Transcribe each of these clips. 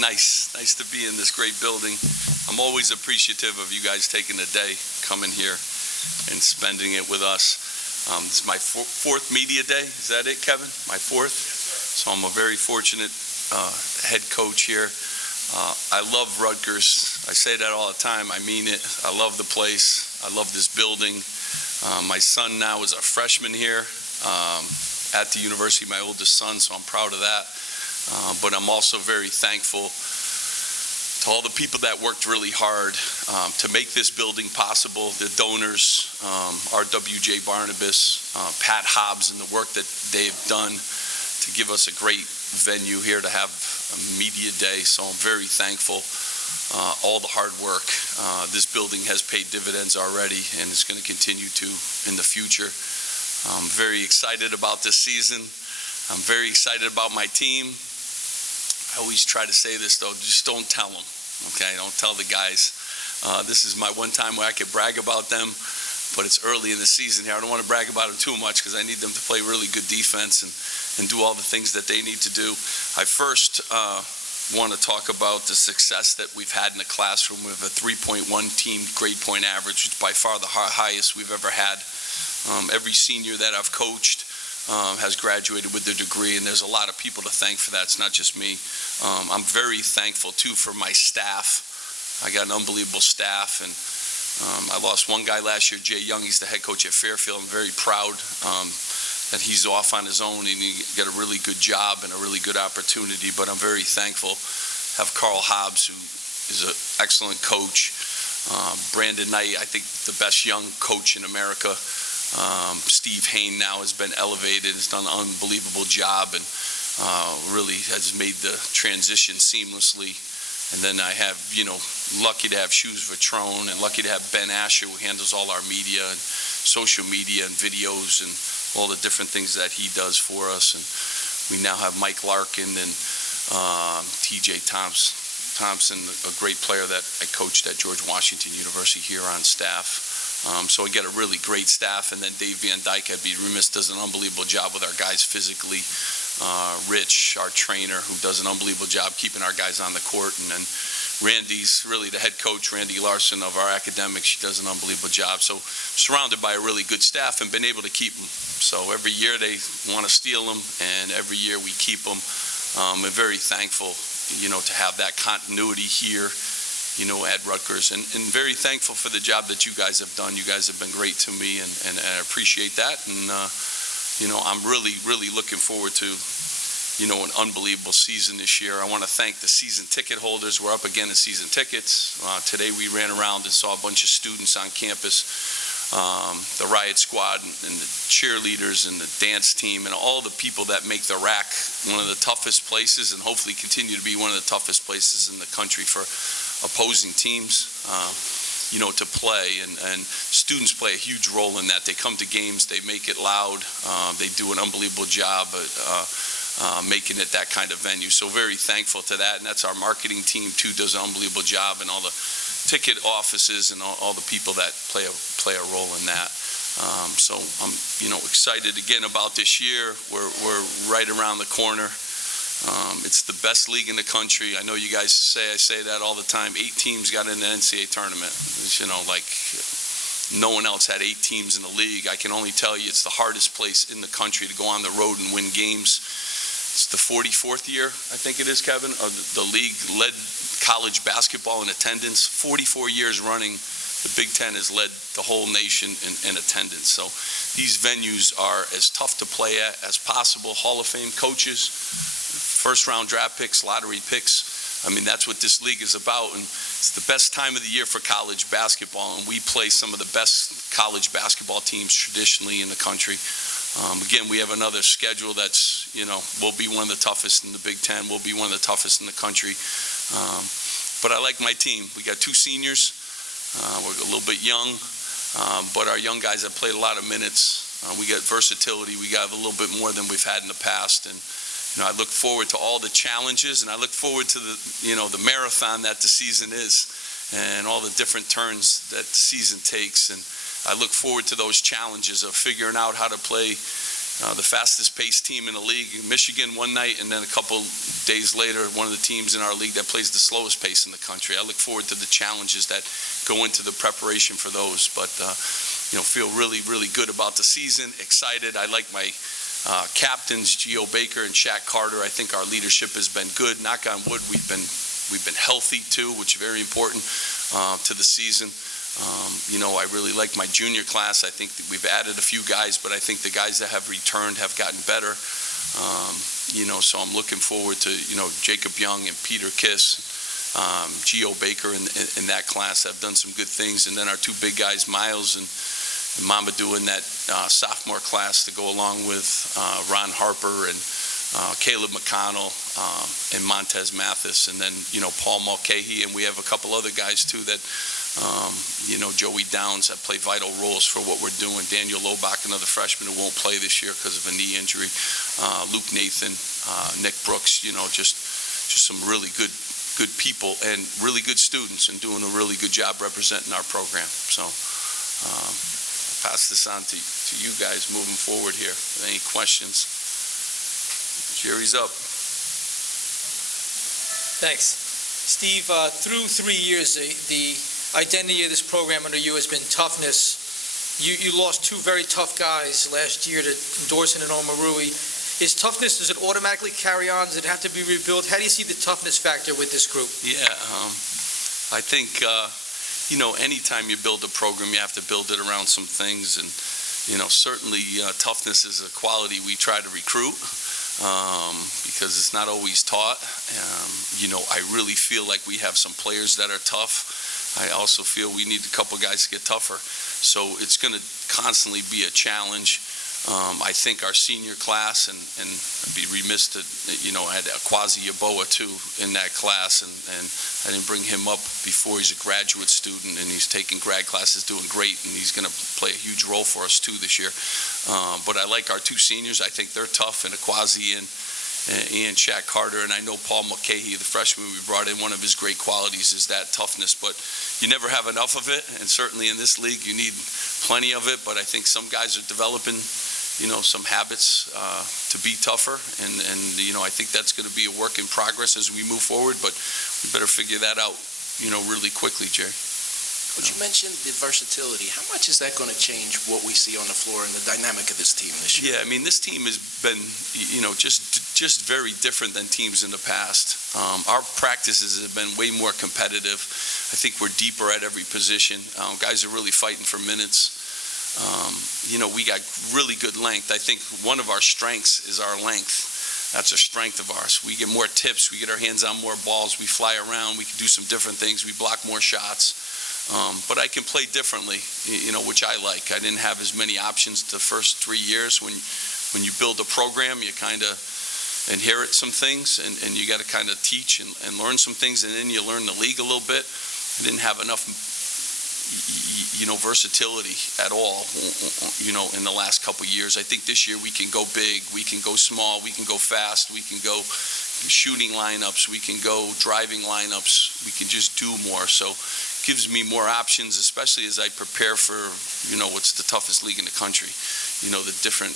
Nice to be in this great building. I'm always appreciative of you guys taking the day, coming here and spending it with us. This is my fourth media day. Is that it, Kevin? My fourth? So I'm a very fortunate head coach here. I love Rutgers. I say that all the time. I mean it. I love the place. I love this building. My son now is a freshman here at the university, my oldest son, so I'm proud of that. But I'm also very thankful to all the people that worked really hard to make this building possible, the donors, RWJBarnabas, Pat Hobbs, and the work that they've done to give us a great venue here to have a media day. So I'm very thankful. All the hard work. This building has paid dividends already, and it's going to continue to in the future. I'm very excited about this season. I'm very excited about my team. I always try to say this, though, just don't tell them, okay? Don't tell the guys. This is my one time where I could brag about them, but it's early in the season here. I don't want to brag about them too much because I need them to play really good defense and do all the things that they need to do. I first want to talk about the success that we've had in the classroom. We have a 3.1 team grade point average, which is by far the highest we've ever had. Every senior that I've coached has graduated with their degree, and there's a lot of people to thank for that. It's not just me. I'm very thankful, too, for my staff. I got an unbelievable staff, and I lost one guy last year, Jay Young. He's the head coach at Fairfield. I'm very proud that he's off on his own, and he got a really good job and a really good opportunity, but I'm very thankful to have Carl Hobbs, who is an excellent coach. Brandon Knight, I think the best young coach in America. Steve Pikiell now has been elevated, has done an unbelievable job, and really has made the transition seamlessly. And then I have, lucky to have Shoes Vitrone and lucky to have Ben Asher, who handles all our media and social media and videos and all the different things that he does for us. And we now have Mike Larkin and TJ Thompson, a great player that I coached at George Washington University, here on staff. So we get a really great staff, and then Dave Van Dyke, I'd be remiss, does an unbelievable job with our guys physically. Rich, our trainer, who does an unbelievable job keeping our guys on the court, and then Randy's really the head coach, Randy Larson of our academics. She does an unbelievable job. So surrounded by a really good staff and been able to keep them. So every year they want to steal them, and every year we keep them. I'm very thankful, to have that continuity here, at Rutgers, and very thankful for the job that you guys have done. You guys have been great to me, and I appreciate that. And, I'm really looking forward to, an unbelievable season this year. I want to thank the season ticket holders. We're up again in season tickets. Today we ran around and saw a bunch of students on campus, the Riot Squad and the cheerleaders and the dance team and all the people that make the RAC one of the toughest places, and hopefully continue to be one of the toughest places in the country for opposing teams, to play, and students play a huge role in that. They come to games, they make it loud, they do an unbelievable job at making it that kind of venue. So very thankful to that, and that's our marketing team too, does an unbelievable job, and all the ticket offices and all the people that play a role in that. So I'm excited again about this year. We're right around the corner. It's the best league in the country. I know you guys I say that all the time. 8 teams got in the NCAA tournament. Like no one else had 8 teams in the league. I can only tell you it's the hardest place in the country to go on the road and win games. It's the 44th year, I think it is, Kevin, of the league led college basketball in attendance. 44 years running, the Big Ten has led the whole nation in attendance. So these venues are as tough to play at as possible. Hall of Fame coaches, first-round draft picks, lottery picks. I mean, that's what this league is about, and it's the best time of the year for college basketball, and we play some of the best college basketball teams traditionally in the country. Again, we have another schedule that's, we'll be one of the toughest in the Big Ten. We'll be one of the toughest in the country. But I like my team. We got 2 seniors. We're a little bit young, but our young guys have played a lot of minutes. We got versatility. We got a little bit more than we've had in the past, and I look forward to all the challenges, and I look forward to the marathon that the season is, and all the different turns that the season takes. And I look forward to those challenges of figuring out how to play, the fastest paced team in the league, Michigan one night, and then a couple days later, one of the teams in our league that plays the slowest pace in the country. I look forward to the challenges that go into the preparation for those, but feel really, really good about the season, excited. I like my captains, Gio Baker and Shaq Carter. I think our leadership has been good. Knock on wood, we've been healthy too, which is very important to the season. I really like my junior class. I think that we've added a few guys, but I think the guys that have returned have gotten better. So I'm looking forward to, Jacob Young and Peter Kiss, Gio Baker in that class have done some good things. And then our two big guys, Miles and Mamadou in that sophomore class to go along with Ron Harper and Caleb McConnell and Montez Mathis, and then, Paul Mulcahy, and we have a couple other guys too that, Joey Downs that play vital roles for what we're doing. Daniel Lobach, another freshman who won't play this year because of a knee injury. Luke Nathan, Nick Brooks, just some really good people and really good students and doing a really good job representing our program. So pass this on to you guys moving forward here. Any questions? Jerry's up. Thanks. Steve, through 3 years, the identity of this program under you has been toughness. You lost two very tough guys last year to Dawson and Omarui. Is toughness, does it automatically carry on? Does it have to be rebuilt? How do you see the toughness factor with this group? Yeah, I think, anytime you build a program, you have to build it around some things. And, certainly toughness is a quality we try to recruit. Because it's not always taught. I really feel like we have some players that are tough. I also feel we need a couple guys to get tougher. So it's going to constantly be a challenge. I think our senior class, and I'd be remiss to, I had Akwazi Yeboah too in that class, and I didn't bring him up before. He's a graduate student, and he's taking grad classes, doing great, and he's going to play a huge role for us too this year. But I like our two seniors. I think they're tough, and Akwazi and Shaq Carter, and I know Paul Mulcahy, the freshman we brought in, one of his great qualities is that toughness, but you never have enough of it, and certainly in this league you need plenty of it. But I think some guys are developing some habits to be tougher, and I think that's going to be a work in progress as we move forward, but we better figure that out really quickly, Jerry. Coach, you mentioned the versatility. How much is that going to change what we see on the floor and the dynamic of this team this year? Yeah, this team has been, just very different than teams in the past. Our practices have been way more competitive. I think we're deeper at every position. Guys are really fighting for minutes. We got really good length. I think one of our strengths is our length. That's a strength of ours. We get more tips. We get our hands on more balls. We fly around. We can do some different things. We block more shots. But I can play differently, which I like. I didn't have as many options the first 3 years. When you build a program, you kind of inherit some things, and you got to kind of teach and learn some things, and then you learn the league a little bit. I didn't have enough versatility at all, in the last couple of years. I think this year we can go big, we can go small, we can go fast, we can go shooting lineups, we can go driving lineups, we can just do more. So it gives me more options, especially as I prepare for, what's the toughest league in the country. The different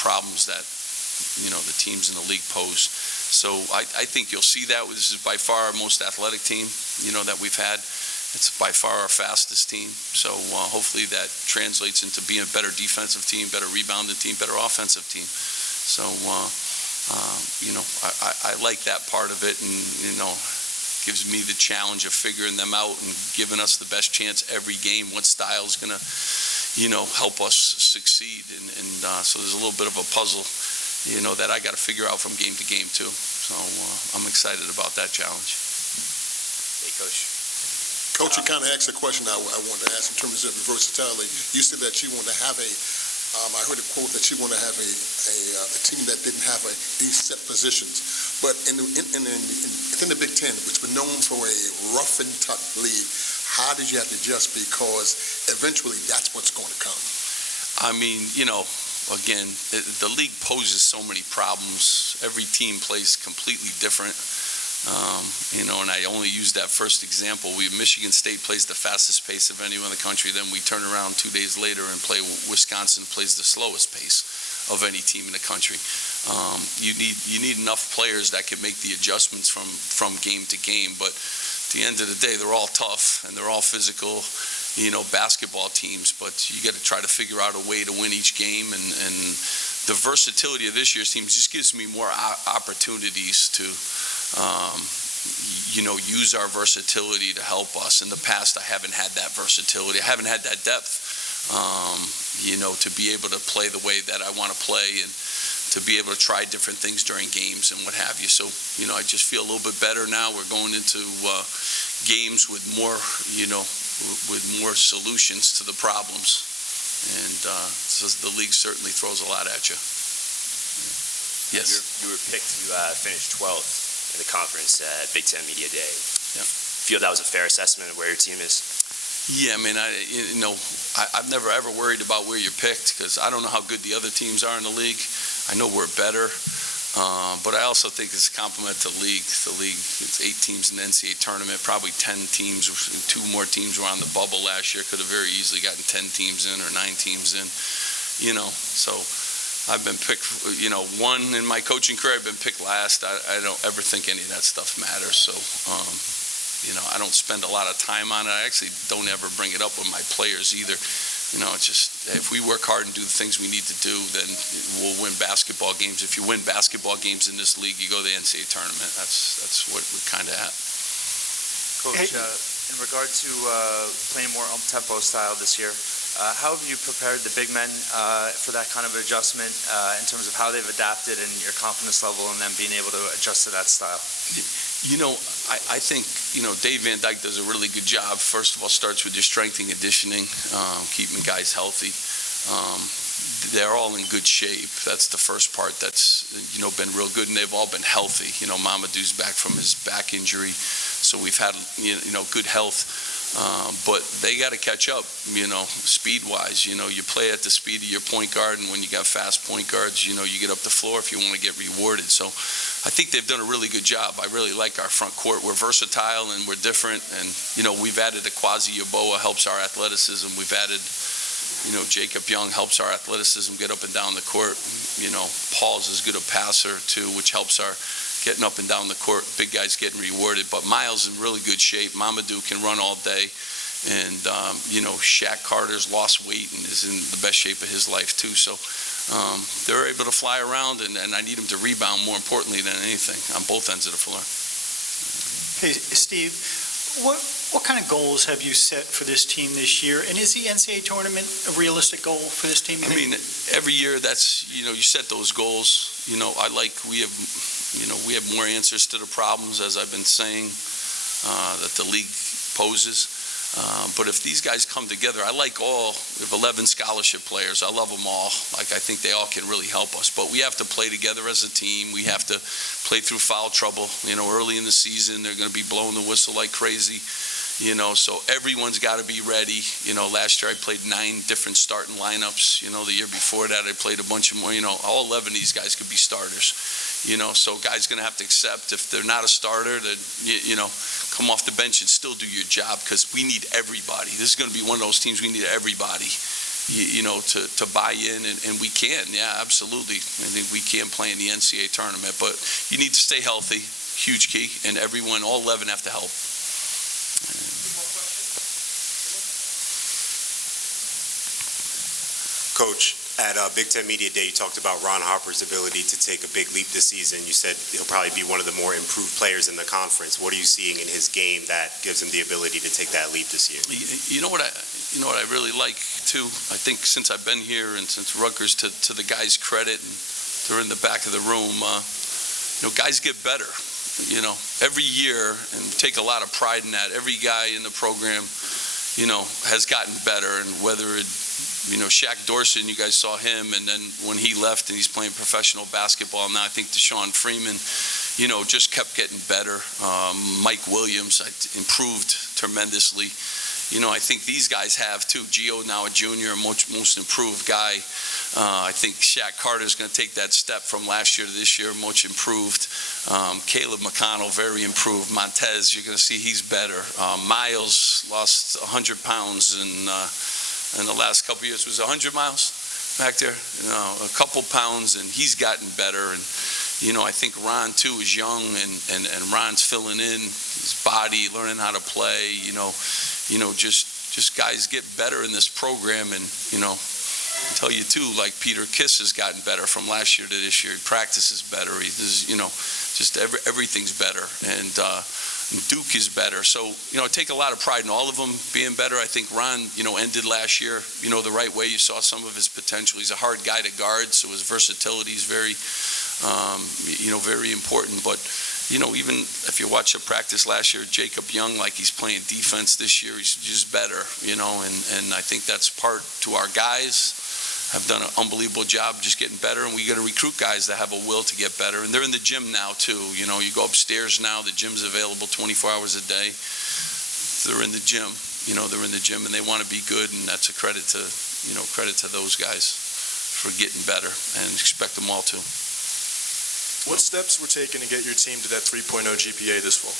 problems that, the teams in the league pose. So I think you'll see that. This is by far our most athletic team, that we've had. It's by far our fastest team. So hopefully that translates into being a better defensive team, better rebounding team, better offensive team. So, I like that part of it, and, gives me the challenge of figuring them out and giving us the best chance every game, what style is going to, help us succeed. And so there's a little bit of a puzzle, that I got to figure out from game to game too. So I'm excited about that challenge. Hey, Coach. Coach, you kind of asked a question I wanted to ask in terms of versatility. You said that you wanted to have I heard a quote that you want to have a team that didn't have these set positions. But within the Big Ten, which was known for a rough and tough league, how did you have to adjust? Because eventually that's what's going to come. Again, the league poses so many problems. Every team plays completely different. And I only used that first example. Michigan State plays the fastest pace of anyone in the country. Then we turn around 2 days later and play Wisconsin, plays the slowest pace of any team in the country. You need enough players that can make the adjustments from game to game. But at the end of the day, they're all tough and they're all physical, basketball teams. But you got to try to figure out a way to win each game. And the versatility of this year's team just gives me more opportunities to use our versatility to help us. In the past, I haven't had that versatility. I haven't had that depth, to be able to play the way that I want to play and to be able to try different things during games and what have you. So, I just feel a little bit better now. We're going into games with more, with more solutions to the problems. And so the league certainly throws a lot at you. Yes. You were picked to finish 12th in the conference at Big Ten Media Day. Yeah. Feel that was a fair assessment of where your team is? Yeah, I've never ever worried about where you're picked because I don't know how good the other teams are in the league. I know we're better, but I also think it's a compliment to the league. The league, it's 8 teams in the NCAA tournament, probably 10 teams, 2 more teams were on the bubble last year, could have very easily gotten 10 teams in or 9 teams in, so I've been picked, one in my coaching career, I've been picked last. I don't ever think any of that stuff matters, so I don't spend a lot of time on it. I actually don't ever bring it up with my players either. It's just, if we work hard and do the things we need to do, then we'll win basketball games. If you win basketball games in this league, you go to the NCAA tournament. That's what we're kind of at. Coach, in regard to playing more up-tempo style this year, how have you prepared the big men for that kind of adjustment in terms of how they've adapted and your confidence level in them being able to adjust to that style? I think, Dave Van Dyke does a really good job. First of all, starts with your strength and conditioning, keeping guys healthy. They're all in good shape. That's the first part that's, been real good, and they've all been healthy. Mamadou's back from his back injury, so we've had, good health. But they got to catch up, speed-wise. You play at the speed of your point guard, and when you got fast point guards, you get up the floor if you want to get rewarded. So I think they've done a really good job. I really like our front court. We're versatile and we're different. And, we've added a Quasi-Yaboa, helps our athleticism. We've added, Jacob Young helps our athleticism get up and down the court. Paul's as good a passer, too, which helps our getting up and down the court. Big guys getting rewarded. But Miles in really good shape. Mamadou can run all day. And, Shaq Carter's lost weight and is in the best shape of his life, too. So they're able to fly around, and I need them to rebound more importantly than anything on both ends of the floor. Hey, Steve, what kind of goals have you set for this team this year? And is the NCAA tournament a realistic goal for this team? I mean, every year that's, you set those goals. We have more answers to the problems, as I've been saying, that the league poses. But if these guys come together, we have 11 scholarship players. I love them all. I think they all can really help us. But we have to play together as a team. We have to play through foul trouble. Early in the season, they're going to be blowing the whistle like crazy. So everyone's got to be ready. Last year I played 9 different starting lineups. The year before that I played a bunch of more. All 11 of these guys could be starters. So guys going to have to accept if they're not a starter that, come off the bench and still do your job because we need everybody. This is going to be one of those teams we need everybody, to buy in, and we can. Yeah, absolutely. I think we can play in the NCAA tournament, but you need to stay healthy, huge key, and everyone, all 11 have to help. Coach, at Big Ten Media Day, you talked about Ron Harper's ability to take a big leap this season. You said he'll probably be one of the more improved players in the conference. What are you seeing in his game that gives him the ability to take that leap this year? You know what I really like too. I think since I've been here and since Rutgers, to the guys' credit, and they're in the back of the room. Guys get better. Every year, and take a lot of pride in that. Every guy in the program, has gotten better, and whether it. Shaq Dorsey, you guys saw him, and then when he left and he's playing professional basketball now, I think Deshaun Freeman, just kept getting better. Mike Williams improved tremendously. I think these guys have too. Gio, now a junior, most improved guy. I think Shaq Carter's going to take that step from last year to this year, much improved. Caleb McConnell, very improved. Montez, you're going to see he's better. Miles lost 100 pounds in the last couple of years. Was it 100 miles back there? A couple pounds, and he's gotten better. And I think Ron too is young, and Ron's filling in his body, learning how to play. Just guys get better in this program, and I tell you too, like Peter Kiss has gotten better from last year to this year. He practices better. Just everything's better, and Duke is better. So I take a lot of pride in all of them being better. I think Ron ended last year the right way. You saw some of his potential. He's a hard guy to guard, so his versatility is very very important. But even if you watch a practice last year, Jacob Young, like he's playing defense this year, he's just better, and I think that's part to our guys have done an unbelievable job just getting better, and we got to recruit guys that have a will to get better, and they're in the gym now too. You go upstairs now, the gym's available 24 hours a day. They're in the gym, they're in the gym, and they want to be good, and that's a credit to those guys for getting better, and expect them all to. What steps were taken to get your team to that 3.0 GPA this fall?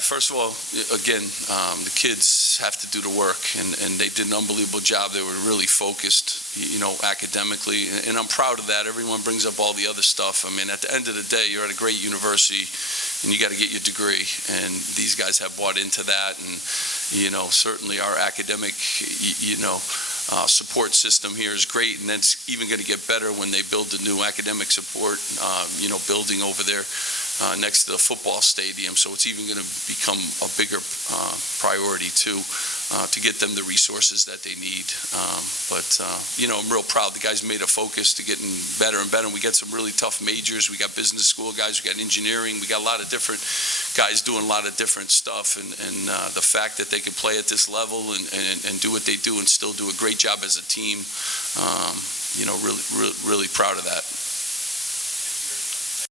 First of all, again, the kids have to do the work, and they did an unbelievable job. They were really focused, academically, and I'm proud of that. Everyone brings up all the other stuff. I mean, at the end of the day, you're at a great university, and you got to get your degree, and these guys have bought into that, and, certainly our academic, support system here is great, and that's even going to get better when they build the new academic support, building over there next to the football stadium. So it's even going to become a bigger priority too, to get them the resources that they need. I'm real proud. The guys made a focus to getting better and better. And we got some really tough majors. We got business school guys. We got engineering. We got a lot of different guys doing a lot of different stuff. And the fact that they can play at this level and do what they do and still do a great job as a team, really proud of that.